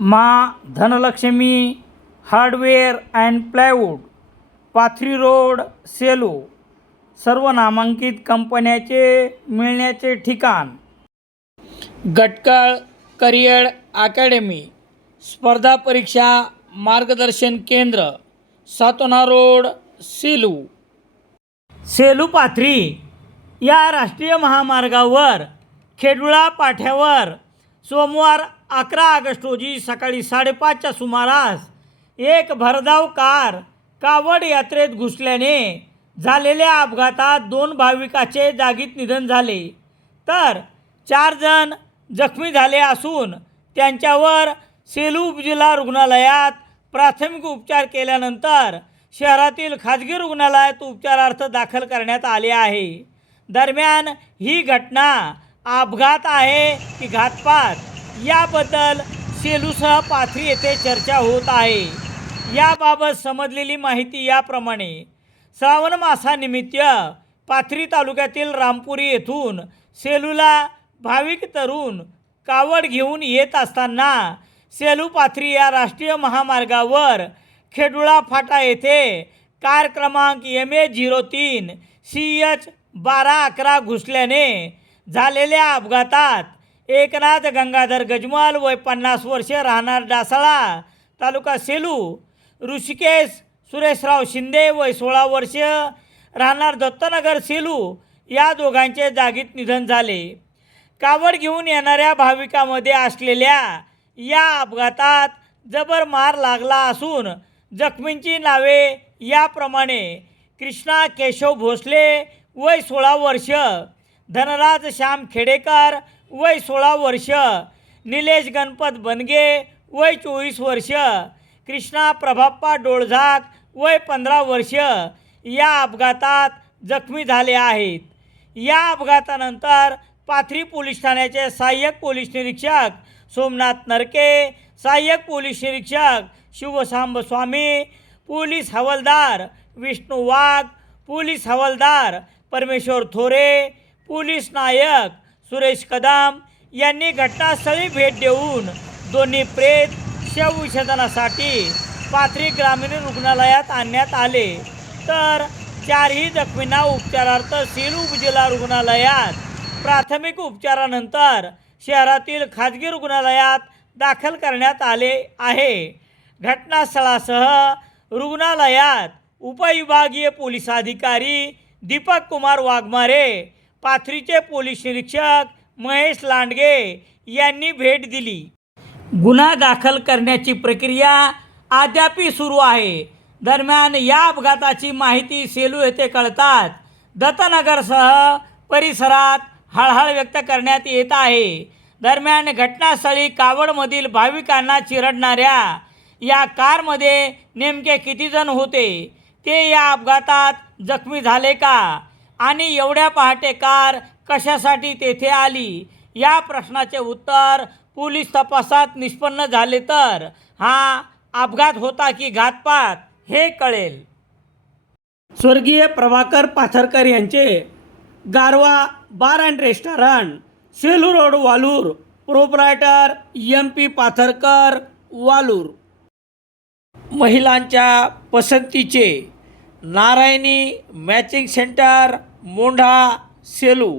मा Dhanalakshmi hardware and plywood Pathri road Selu सर्व नामांकित कंपन्याचे मिळण्याचे ठिकाण. गटकळ करिअर अकॅडमी स्पर्धा परीक्षा मार्गदर्शन केंद्र सातोना रोड सेलू. सेलू पाथरी या राष्ट्रीय महामार्गावर खेडुळा पाठ्यावर सोमवार अकरा ऑगस्ट रोजी सकाळी साडेपाचच्या सुमारास एक भरधाव कार कावड यात्रेत घुसल्याने झालेल्या अपघातात दोन भाविकाचे जागीत निधन झाले. तर चार जण जखमी झाले असून त्यांच्यावर सेलू जिल्हा रुग्णालयात प्राथमिक उपचार केल्यानंतर शहरातील खाजगी रुग्णालयात उपचारार्थ दाखल करण्यात आले आहे. दरम्यान ही घटना अपघात आहे की घातपात? याबद्दल सेलूसह पाथरी येथे चर्चा होत आहे. याबाबत समजलेली माहिती याप्रमाणे श्रावण मासानिमित्त पाथरी तालुक्यातील रामपुरी येथून सेलूला भाविक तरुण कावड घेऊन येत असताना सेलू पाथरी या राष्ट्रीय महामार्गावर खेडुळा फाटा येथे कार क्रमांक एम ए झिरो तीन सी एच बारा अकरा घुसल्याने झालेल्या अपघातात एकनाथ गंगाधर गजमाल वय पन्नास वर्ष राहणार डासाळा तालुका सेलू. ऋषिकेश सुरेशराव शिंदे वय सोळा वर्ष राहणार दत्तनगर सेलू या दोघांचे जागीत निधन झाले. कावड घेऊन येणाऱ्या भाविकामध्ये असलेल्या या अपघातात जबर मार लागला असून जखमींची नावे याप्रमाणे कृष्णा केशव भोसले वय सोळा वर्ष धनराज श्याम खेडेकर वय सोळा वर्ष. निलेश गणपत बनगे वय चोवीस वर्ष. कृष्णा प्रभाप्पा डोळझाक वय पंधरा वर्ष. या अपघातात जखमी झाले आहेत. या अपघातानंतर पाथरी पोलीस ठाण्याचे सहाय्यक पोलीस निरीक्षक सोमनाथ नरके सहाय्यक पोलीस निरीक्षक शिवसांब स्वामी पोलीस हवालदार विष्णू वाघ पोलीस हवालदार परमेश्वर थोरे पोलीस नायक सुरेश कदम यांनी घटनास्थळी भेट देऊन दोन्ही प्रेत शवविच्छेदनासाठी पाथरी ग्रामीण रुग्णालयात आणण्यात आले. तर चारही जखमींना उपचारार्थ सेलू उपजिल्हा रुग्णालयात प्राथमिक उपचारानंतर शहरातील खाजगी रुग्णालयात दाखल करण्यात आले आहे. घटनास्थळासह रुग्णालयात उपविभागीय पोलीस अधिकारी दीपक कुमार वाघमारे पाथरीचे पोलीस निरीक्षक महेश लांडगे यांनी भेट दिली. गुन्हा दाखल करण्याची प्रक्रिया अद्यापी सुरू आहे. दरम्यान या अपघाताची माहिती सेलू येथे कळतात दत्तनगरसह परिसरात हळहळ व्यक्त करण्यात येत आहे. दरम्यान घटनास्थळी कावडमधील भाविकांना चिरडणाऱ्या या कारमध्ये नेमके किती जण होते? ते या अपघातात जखमी झाले का? आणि एवढ्या पहाटे कार कशासाठी तेथे आली? या प्रश्नाचे उत्तर पोलीस तपासात निष्पन्न झाले तर? हा अपघात होता की घातपात? हे कळेल. स्वर्गीय प्रभाकर पाथरकर यांचे Garwa bar and restaurant Selu road Walur. Proprietor M P Patharkar Walur. महिलांच्या पसंतीचे नारायणी मॅचिंग सेंटर मोंढा सेलू